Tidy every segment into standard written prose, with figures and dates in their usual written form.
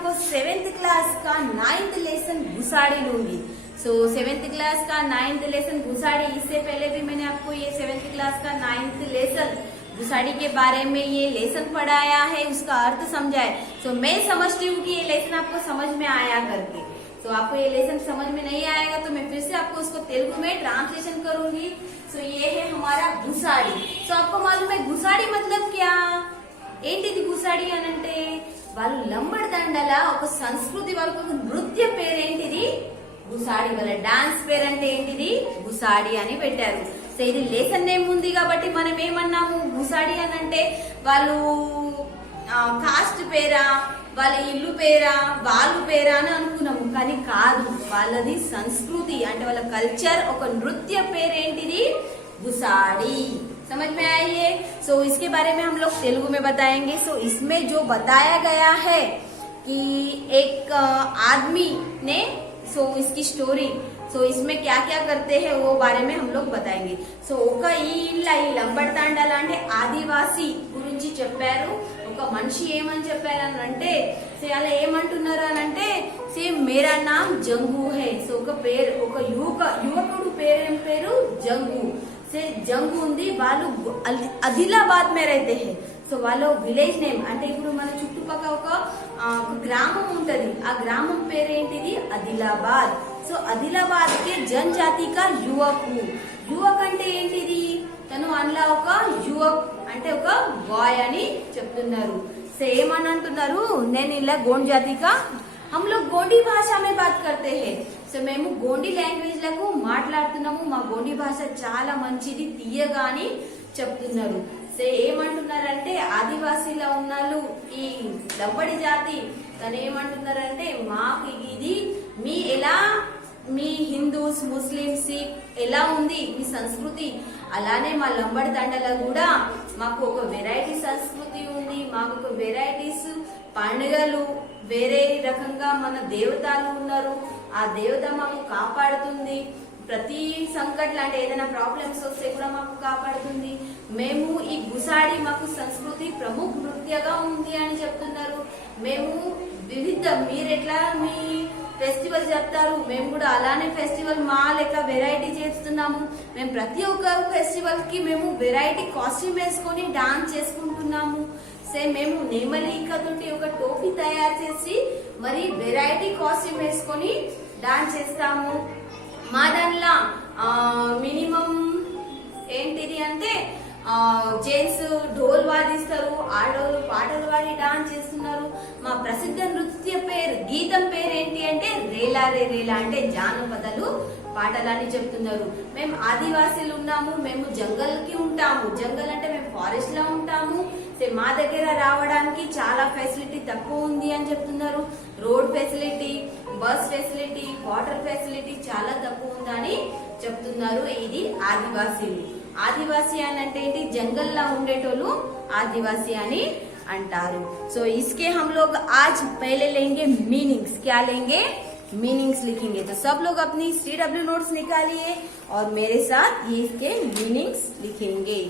आपको 7th class का 9th lesson घुसाड़ी लूंगी। सो 7th क्लास का 9th लेसन घुसाड़ी, इससे पहले भी मैंने आपको ये 7th क्लास का 9th लेसन घुसाड़ी के बारे में ये लेसन पढ़ाया है, उसका अर्थ समझा है। सो मैं समझती हूँ कि ये लेसन आपको समझ में आया करके। तो आपको ये लेसन समझ में नहीं आएगा तो मैं फिर से आपको उसको तेलुगु में ट्रांसलेशन करूंगी। सो ये है हमारा घुसाड़ी। सो आपको मालूम है घुसाड़ी मतलब क्या? ఏంటిది గుసాడి అనంటే వాళ్ళు లంబడి దండల ఒక సంస్కృతి, వాళ్ళకు ఒక నృత్య పేరేంటిది గుసాడి, వాళ్ళ డాన్స్ పేరంటే ఏంటిది గుసాడి అని పెట్టారు। సో ఇది లేసన్ నేమ్ ఉంది కాబట్టి మనం ఏమన్నాము గుసాడి అనంటే వాళ్ళు కాస్ట్ పేరా, వాళ్ళ ఇల్లు పేరా, వాళ్ళు పేరా అని అనుకున్నాము, కానీ కాదు, వాళ్ళది సంస్కృతి అంటే వాళ్ళ కల్చర్, ఒక నృత్య పేరేంటిది गुसाड़ी। समझ में आई है? सो इसके बारे में हम लोग तेलुगु में बताएंगे। सो इसमें जो बताया गया है कि एक आदमी ने, सो इसकी स्टोरी, सो इसमें क्या क्या करते हैं वो बारे में हम लोग बताएंगे। సో ఒక ఈ లంబడి తండాల అంటే ఆదివాసి గురించి చెప్పారు। ఒక మనిషి ఏమని చెప్పారు అని అంటే, సో అలా ఏమంటున్నారు అని అంటే, సేమ్ మేరా నామ్ జంగు హే। సో ఒక పేరు, ఒక యువకుడు పేరేం పేరు జంగు। से జంగు ఉంది, వాళ్ళు ఆదిలాబాద్ మే रहते हैं। సో వాళ్ళ విలేజ్ నేమ్ అంటే ఇప్పుడు మన చుట్టుపక్కల ఒక గ్రామం ఉంటది, ఆ గ్రామం పేరేంటిది ఆదిలాబాద్। సో ఆదిలాబాద్ కే జనజాతి కా యువకు, యువక్ అంటే ఏంటిది, తను అందులో ఒక యువక్ అంటే ఒక బాయ్ అని చెప్తున్నారు। సో ఏమని అంటున్నారు, నేను ఇలా గోండ్ జాతి కా, हम लोग गोंडी भाषा में बात करते हैं। సో మేము గోండి లాంగ్వేజ్ లకు మాట్లాడుతున్నాము, మా గోండి భాష చాలా మంచిది, తీయగా అని చెప్తున్నారు। సో ఏమంటున్నారంటే ఆదివాసీలో ఉన్నాళ్ళు ఈ లంబడి జాతి, తను ఏమంటున్నారంటే మాకు ఇది మీ ఎలా, మీ హిందూస్, ముస్లిం, సిక్ ఎలా ఉంది మీ సంస్కృతి, అలానే మా లంబడి దండలో కూడా మాకు ఒక వెరైటీ సంస్కృతి ఉంది, మాకు ఒక వెరైటీస్ పండుగలు, వేరే రకంగా మన దేవతలు ఉన్నారు, ఆ దేవత మాకు కాపాడుతుంది, ప్రతి సంకట్లు అంటే ఏదైనా ప్రాబ్లమ్స్ వస్తే కూడా మాకు కాపాడుతుంది। మేము ఈ గుసాడి మాకు సంస్కృతి ప్రముఖ నృత్యగా ఉంది అని చెప్తున్నారు। మేము వివిధ, మీరెట్లా మీ ఫెస్టివల్ చెప్తారు, మేము కూడా అలానే ఫెస్టివల్ మా లెక్క వెరైటీ చేస్తున్నాము। మేము ప్రతి ఒక్క ఫెస్టివల్ కి మేము వెరైటీ కాస్ట్యూమ్ వేసుకొని డాన్స్ చేసుకుంటున్నాము। సే మేము నేమలికతోటి ఒక టోపీ తయారు చేసి మరి వెరైటీ కాస్ట్యూమ్ వేసుకొని డాన్స్ చేస్తాము। మా దానిలో మినిమం ఏంటిది అంటే జెంట్స్ ఢోల్ వాదిస్తారు, ఆడోళ్ళు పాటలు పాడి డాన్స్ చేస్తున్నారు। మా ప్రసిద్ధ నృత్య పేరు, గీతం పేరు ఏంటి అంటే రేలా రే రేలా, అంటే జానపదాలు పాటలని చెప్తున్నారు। మేము ఆదివాసీలు ఉన్నాము, మేము జంగల్ కి ఉంటాము, జంగల్ అంటే మేము ఫారెస్ట్ లో ఉంటాము। మా దగ్గర రావడానికి చాలా ఫెసిలిటీ తక్కువ ఉంది అని చెప్తున్నారు, road facility, bus facility, water facility చాలా తక్కువ ఉందని చెప్తున్నారు। ఇది ఆదివాసీలు। ఆదివాसी అని అంటే ఏంటి, జంగల్లా ఉండేటోళ్ళు ఆదివాसी అని అంటారు। సో इसके हम लोग आज पहले लेंगे मीनिंग्स। क्या लेंगे? मीनिंग्स लिखेंगे। तो सब लोग अपनी CW नोट्स निकालिए और मेरे साथ ये इसके मीनिंग्स लिखेंगे।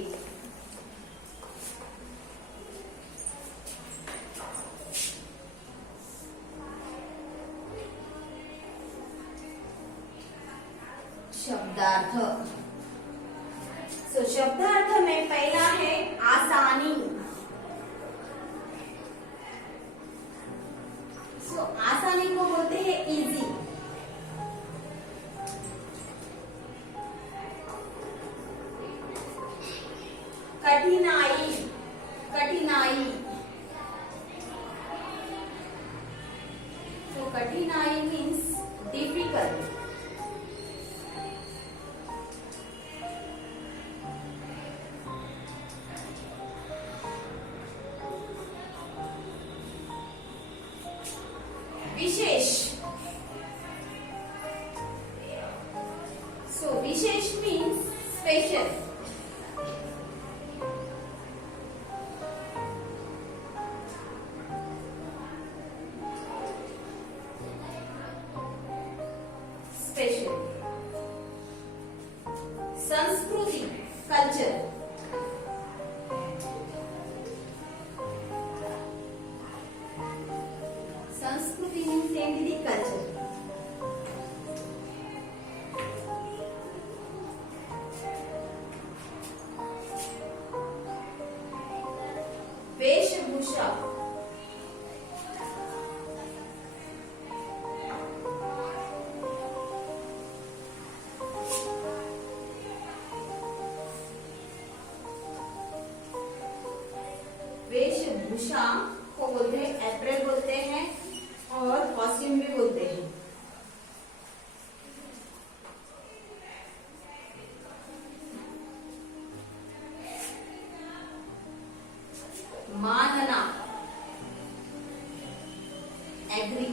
शब्दार्थ। तो शब्दार्थ में पहला है आसानी। सो आसानी को बोलते हैं इजी। कठिनाई, कठिनाई, तो कठिनाई मीन्स डिफिकल्ट। विशेष, सो विशेष मीन्स स्पेशल। संस्कृति मीन्स ఏంటిది कल्चर। वेशभूषा, वेशभूषा को बोलते हैं एप्रेल बोलते हैं और कॉस्ट्यूम भी बोलते हैं। मानना, एग्री,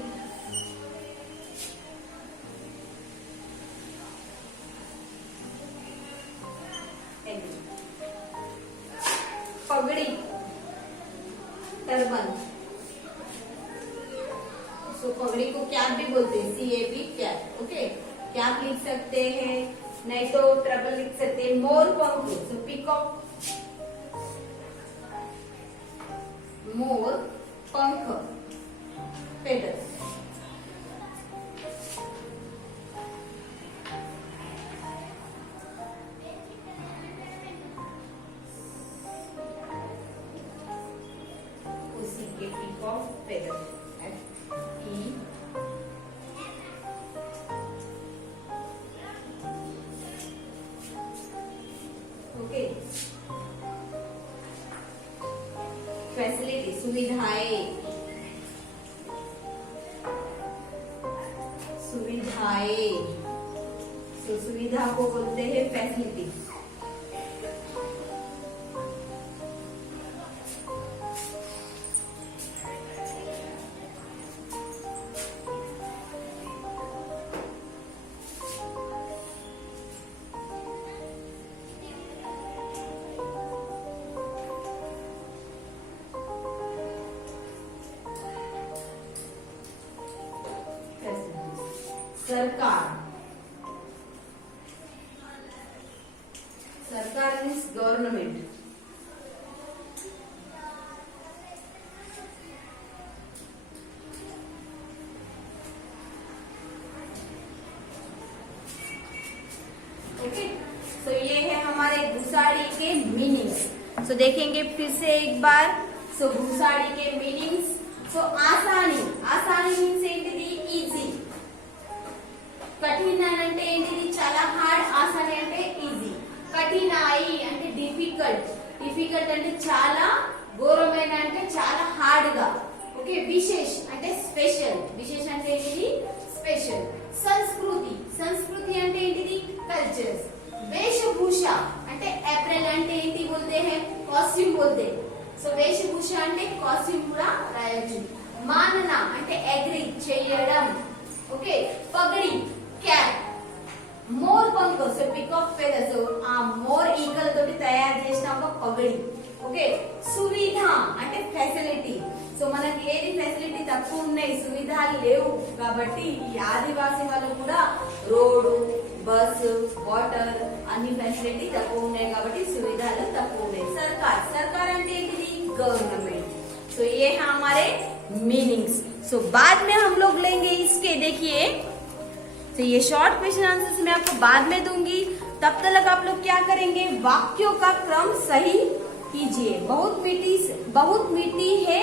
पगड़ी, टर्बन। सो पगड़ी को कैप भी बोलते हैं, CAP कैप। ओके, कैप लिख सकते हैं, नहीं तो ट्रबल लिख सकते हैं। मोर पंख, सो पीकॉक, मोर पंख, फेदर। उसी के peacock, feather, E okay. Facility, सुविधाएं, सुविधाएं। तो सुविधा को बोलते हैं फैसिलिटी। सरकार, सरकार मीन्स गवर्नमेंट। ओके, तो ये है हमारे घुसाड़ी के मीनिंग्स। सो देखेंगे फिर से एक बार। सो घुसाड़ी के मीनिंग्स। सो आसानी, आसानी मीन्स ఏంటిది ఈజీ। కఠిన అంటే ఏంటిది చాలా హార్డ్, ఆసాని అంటే ఈజీ। కఠినాయి అంటే డిఫికల్ట్, డిఫికల్ట్ అంటే చాలా, ఘోరమైన అంటే చాలా హార్డ్ గా। ఓకే, విశేష్ అంటే స్పెషల్, విశేష్ అంటే ఏంటిది స్పెషల్। సంస్కృతి, సంస్కృతి అంటే ఏంటిది కల్చర్స్। వేషభూష అంటే అప్రెల్ అంటే ఏంటి बोलते हैं కాస్ట్యూమ్ बोलते हैं। సో వేషభూష అంటే కాస్ట్యూమ్ కూడా రాయొచ్చు। మానన అంటే అగ్రీ చేయడం। ఓకే, పగడి క్యాప్। మోర్ పంక్, సో పికాక్ ఫెదర్, సో ఆ మోర్ ఈగల్ తోటి తయారు చేసిన ఒక పగడి। ఓకే, సువిధ అంటే ఫెసిలిటీ। సో మనకి ఏది ఫెసిలిటీ తక్కువ ఉన్నాయి, సువిధాలు లేవు కాబట్టి ఈ ఆదివాసీ వాళ్ళు కూడా రోడ్డు, బస్సు, వాటర్ అన్ని फैसिलिटी తక్కువ ఉన్నాయి కాబట్టి सुविधाలు తక్కువ ఉన్నాయి। सरकार, सरकार అంటే ఏంటిది गवर्नमेंट। तो ये है हमारे मीनिंग्स। सो बाद में हम लोग लेंगे इसके, देखिए तो ये शॉर्ट क्वेश्चन आंसर्स मैं आपको बाद में दूंगी। तब तक आप लोग क्या करेंगे, वाक्यों का क्रम सही कीजिए। बहुत मीठी है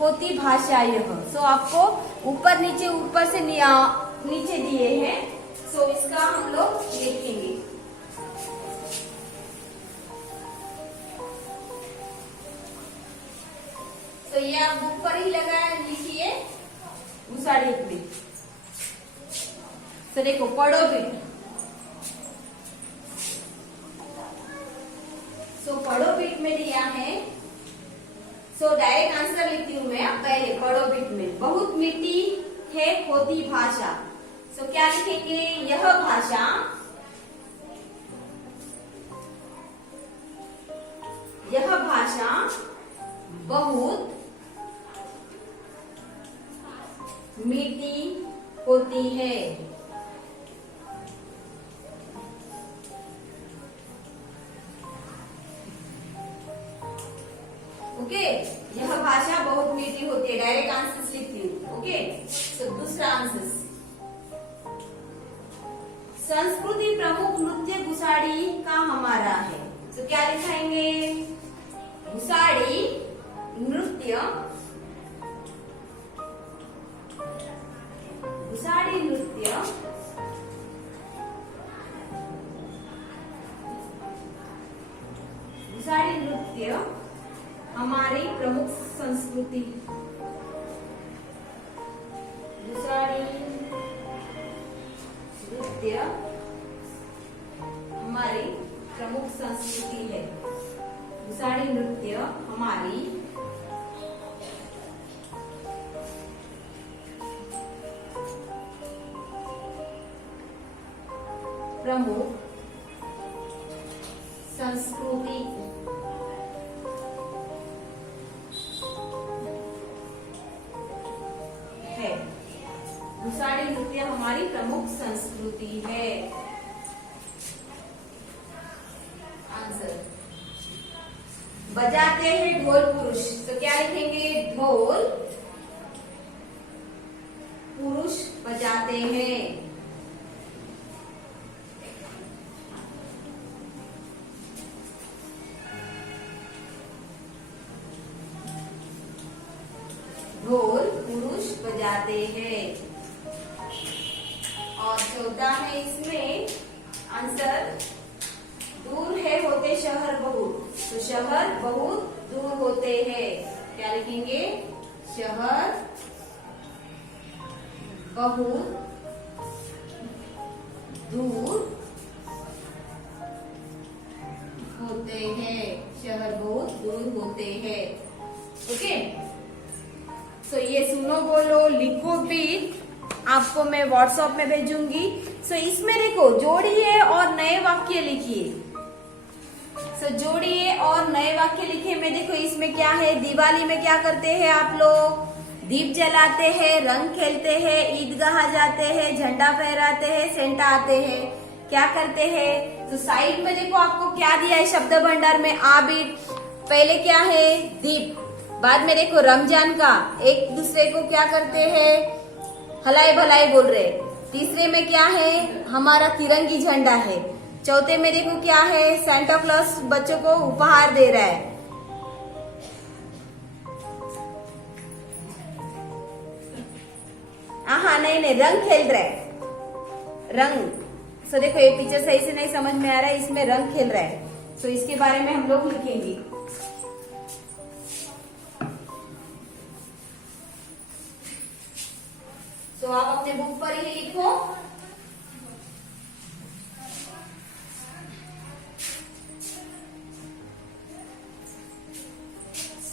होती भाषा यह। सो आपको ऊपर से नीचे दिए हैं। सो इसका हम लोग लिखेंगे। तो ये आप बुक पर ही लगाया, लिखिए घुसाड़ी में। तो देखो पढ़ो भी। सो पढ़ो बीट में दिया है। सो डायरेक्ट आंसर लिखती हूँ मैं पहले पढ़ो बीट में। बहुत मीठी है होती भाषा। सो क्या लिखेंगे, यह भाषा बहुत मीठी होती है। ओके, यह भाषा बहुत मीठी होती है। डायरेक्ट आंसर लिखती हूँ। ओके, तो संस्कृति प्रमुख नृत्य घुसाड़ी का हमारा है। तो क्या लिखाएंगे? घुसाड़ी नृत्य, घुसाड़ी नृत्य घुसाड़ी नृत्य हमारी प्रमुख संस्कृति, घुसाड़ी नृत्य हमारी प्रमुख संस्कृति है। घुसाड़ी नृत्य हमारी प्रमुख संस्कृति है। घुसाड़ी नृत्य हमारी प्रमुख संस्कृति है। आंसर। बजाते हैं ढोल पुरुष, तो क्या लिखेंगे? ढोल पुरुष बजाते हैं। ढोल पुरुष बजाते हैं। और 14 है इसमें आंसर। दूर है होते शहर बहुत, तो शहर बहुत दूर होते हैं। क्या लिखेंगे? शहर बहुत दूर होते हैं। शहर बहुत दूर होते हैं। ओके, तो ये सुनो बोलो लिखो भी, आपको मैं व्हाट्सएप में भेजूंगी। सो इसमें देखो जोड़िए और नए वाक्य लिखिए। सो जोड़िए और नए वाक्य लिखिए। मैं देखो इसमें क्या है, दिवाली में क्या करते हैं आप लोग? दीप जलाते हैं, रंग खेलते हैं, ईदगाह जाते हैं, झंडा फहराते हैं, सेंटा आते हैं। क्या करते हैं? तो साइड में देखो आपको क्या दिया है शब्द भंडार में? आबिद। पहले क्या है? दीप। बाद में देखो रमजान का, एक दूसरे को क्या करते हैं? हलाई भलाई बोल रहे। तीसरे में क्या है? हमारा तिरंगी झंडा है। चौथे में देखो क्या है? सेंटा क्लॉज बच्चों को उपहार दे रहा है। हाँ नहीं, रंग खेल रहा है। रंग। सो देखो ये पिक्चर सही से नहीं समझ में आ रहा है, इसमें रंग खेल रहा है। सो इसके बारे में हम लोग लिखेंगे। तो आप अपने बुक पर ही लिखो।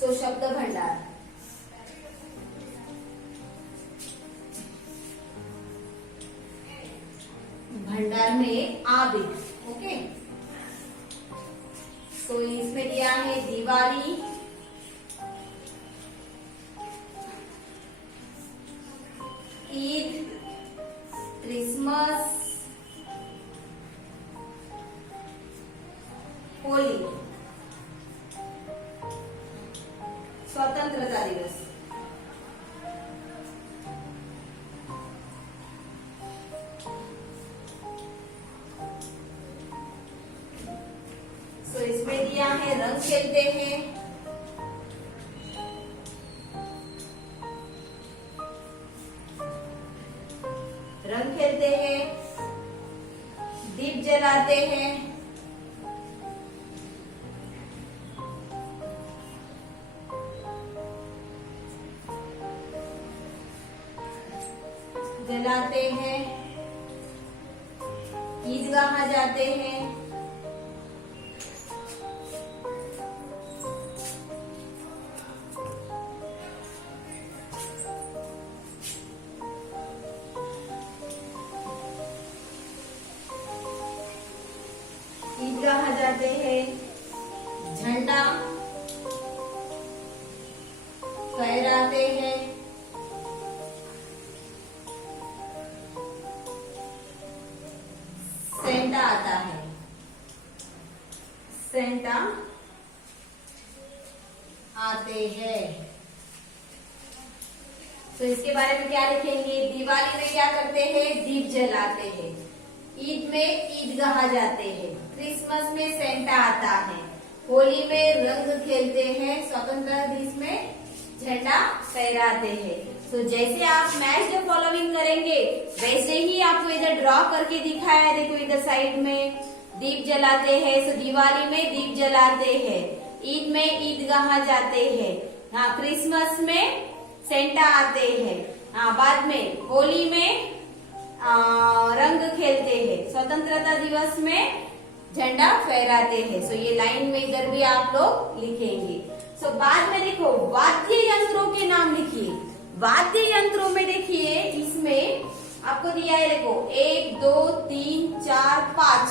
तो शब्द भंडार, भंडार में आबिद। ओके, तो इसमें दिया है दिवाली, ईद, क्रिसमस, होली, स्वतंत्रता दिवस। तो इसमें दिया है रंग खेलते हैं, रंग खेलते हैं, दीप जलाते हैं, जलाते हैं, ईदगाह जाते हैं, ईदगाह जाते हैं, झंडा फहराते हैं, सेंटा आता है, सेंटा आते हैं। तो इसके बारे में क्या लिखेंगे? दिवाली में क्या करते हैं? दीप जलाते हैं। ईद में ईदगाह जाते हैं, क्रिसमस में सेंटा आता है, होली में रंग खेलते हैं, स्वतंत्रता दिवस में झंडा फहराते हैं। तो जैसे आप मैच द फॉलोइंग करेंगे वैसे ही आपको इधर ड्रॉ करके दिखाया है। देखो इधर साइड में दीप जलाते हैं, तो दिवाली में दीप जलाते हैं, ईद में ईदगाह जाते हैं, हाँ क्रिसमस में सेंटा आते हैं, हाँ बाद में होली में रंग खेलते हैं, स्वतंत्रता दिवस में झंडा फहराते हैं। सो ये लाइन में इधर भी आप लोग लिखेंगे। सो बाद में देखो वाद्य यंत्रों के नाम लिखिए। वाद्य यंत्रों में देखिए इसमें आपको दिया है, देखो 1 2 3 4 5।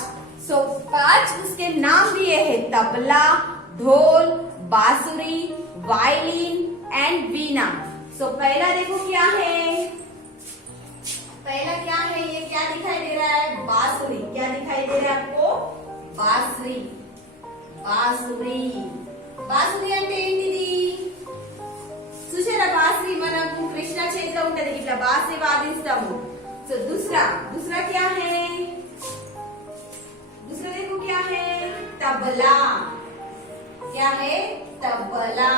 सो 5 उसके नाम दिए हैं, तबला, ढोल, बांसुरी, वायलिन एंड वीणा। सो पहला देखो क्या है, पहला क्या है, ये क्या दिखाई दे रहा है, बांसुरी। क्या दिखाई दे रहा है आपको, बांसुरी। बांसुरी బాసురి అంటే ఏంటిది చూసారా, బాసురి మనకు కృష్ణ చేతిలో ఉంటది, ఇట్లా బాసురి వాదిస్తాము। సో दूसरा क्या है, दूसरा देखो क्या है, तबला। क्या है, तबला।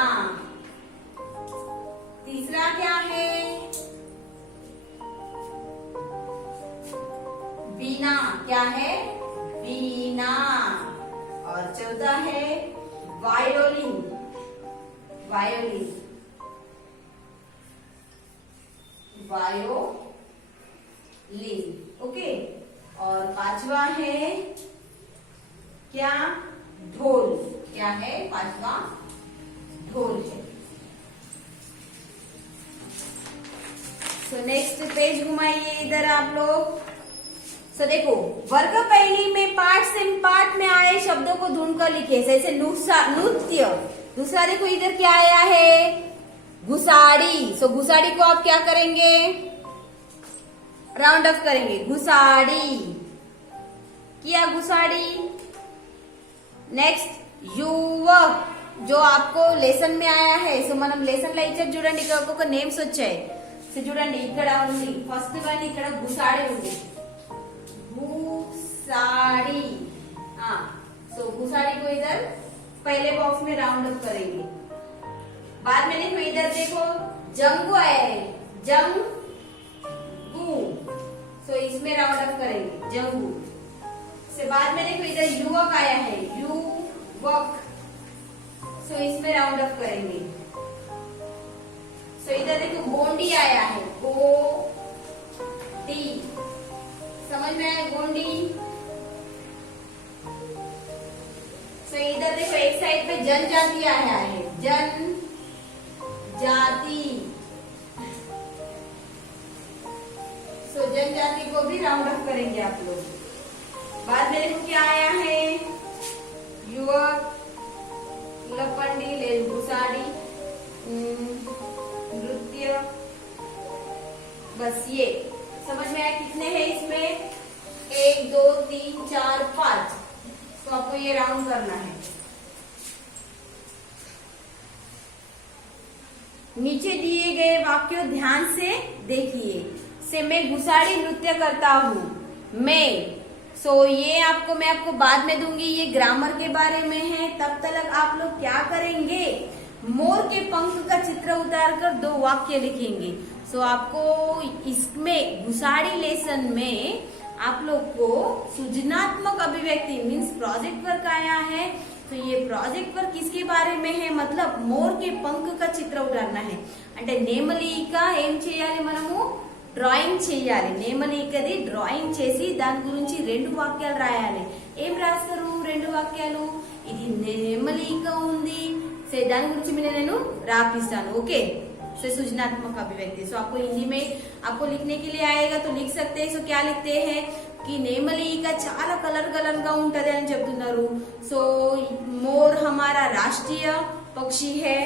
तीसरा क्या है, वीणा। क्या है, वीणा। और चौथा है वायोलिन। Violin, violin, okay. और पांचवा है क्या, ढोल। क्या है, पांचवा ढोल है। सो नेक्स्ट पेज घुमाइए इधर आप लोग। तो देखो वर्ग पहली में पाठ से पाठ में आए शब्दों को ढूंढकर लिखे, जैसे नृत्य। दूसरा देखो इधर क्या आया है, घुसाड़ी। सो घुसाड़ी को आप क्या करेंगे, राउंड ऑफ करेंगे, घुसाड़ी किया, घुसाड़ी। नेक्स्ट युवक, जो आपको लेसन में आया है। सो మనం लेसन లో ఇచ్చారు చూడండి, ఇక్కడ ఒక్కొక్క నేమ్స్ వచ్చాయి। సో చూడండి ఇక్కడ ఉంది ఫస్ట్ వన్, ఇక్కడ घुसाड़ी ఉంది, घुसाड़ी। हाँ, सो घुसाड़ी को इधर पहले बॉक्स में राउंड अप करेंगे। बाद में देखो इधर देखो जंगू आया है, जंगू। सो इसमें राउंड अप करेंगे, जंगू से। बाद में देखो इधर युवक आया है, युवक। सो इसमें राउंड अप करेंगे। सो इधर देखो गोंडी आया है, गोंडी। समझ में आया, गोंडी। तो इधर देखो एक साइड पे जनजाति आया है, जनजाति। सो जनजाति को भी राउंड अप करेंगे आप लोग। बाद में देखो क्या आया है, युवक, लपंडी, घुसाड़ी, नृत्य। बस ये समझ में आया, कितने हैं इसमें, 1 2 3 4 5। तो आपको ये राउंड करना है। नीचे दिए गए वाक्यों ध्यान से देखिए। से मैं घुसाड़ी नृत्य करता हूँ, मैं। सो ये आपको मैं आपको बाद में दूंगी, ये ग्रामर के बारे में है। तब तक आप लोग क्या करेंगे, मोर के पंख का चित्र उतारकर 2 वाक्य लिखेंगे। सो आपको इसमें घुसाड़ी लेसन में आप लोग को सृजनात्मक अभिव्यक्ति मीन्स प्रोजेक्ट वर्क आया है। तो ये प्रोजेक्ट वर्क किसके बारे में है, मतलब मोर के पंख का चित्र उतारना है। అంటే నేమలిక ఏం చేయాలి, మనము డ్రాయింగ్ చేయాలి। నేమలికది డ్రాయింగ్ చేసి దాని గురించి 2 వాక్యాలు రాయాలి। ఏం రాస్తారు 2 వాక్యాలు, ఇది నేమలిక ఉంది, సో దాని గురించి నేను రాపిస్తాను, ఓకే। से सृजनात्मक अभिव्यक्ति। सो आपको हिंदी में आपको लिखने के लिए आएगा तो लिख सकते हैं। सो क्या लिखते हैं कि नेमलिक చాలా కలర్ గా ఉంటది అని చెప్తున్నారు। सो मोर हमारा राष्ट्रीय पक्षी है,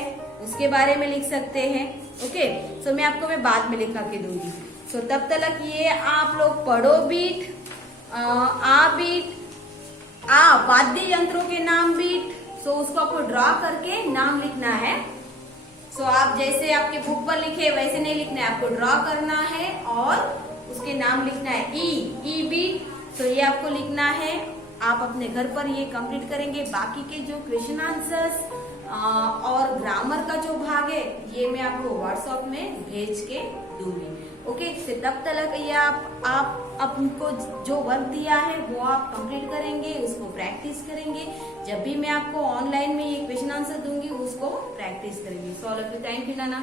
उसके बारे में लिख सकते हैं, ओके। सो मैं आपको बाद में लिखा के दूंगी। सो तब तक ये आप लोग पढ़ो बीट, आ बीट, आ वाद्य यंत्रों के नाम बीट। सो उसको आपको ड्रॉ करके नाम लिखना है। सो आप जैसे आपके बुक पर लिखे वैसे नहीं लिखना है, आपको ड्रॉ करना है और उसके नाम लिखना है। ई बीट, तो ये आपको लिखना है, आप अपने घर पर ये कंप्लीट करेंगे। बाकी के जो क्वेश्चन आंसर्स और ग्रामर का जो भाग है ये मैं आपको व्हाट्सएप में भेज के दूंगी। ओके, से तब तक ये आप आपको जो वर्क दिया है वो आप कंप्लीट करेंगे, उसको प्रैक्टिस करेंगे। जब भी मैं आपको ऑनलाइन में ये क्वेश्चन आंसर दूंगी उसको प्रैक्टिस करेंगे। So all of you, thank you Nana.